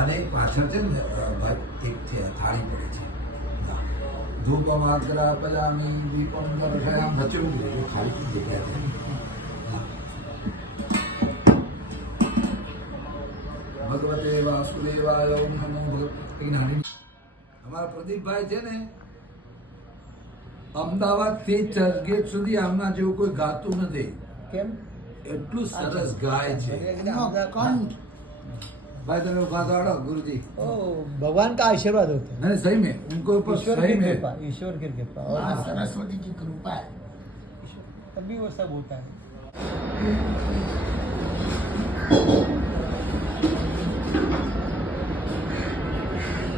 અને પાછળ છે ને એક થાળી પડે છે ધૂપમાગ્રાપયામિ દીપમ દર્શયામ બચેલું છે ખાલી શું દેખાય છે ભગવતે વાસુદેવાય ઓમ નમો ભગવતે નાની અમારા પ્રદીપભાઈ છે ને અમદાવાદથી ચર્ચગેટ સુધી આમના જેવું કોઈ ગાતું નથી. કેમ? એટલું સરસ ગાય છે. भाई तने बात आड़ो गुरुजी ओ भगवान का आशीर्वाद होता है. नहीं सही में उनको ऊपर सही में ईश्वर की कृपा और सरस्वती की कृपा है तभी वो सब होता है.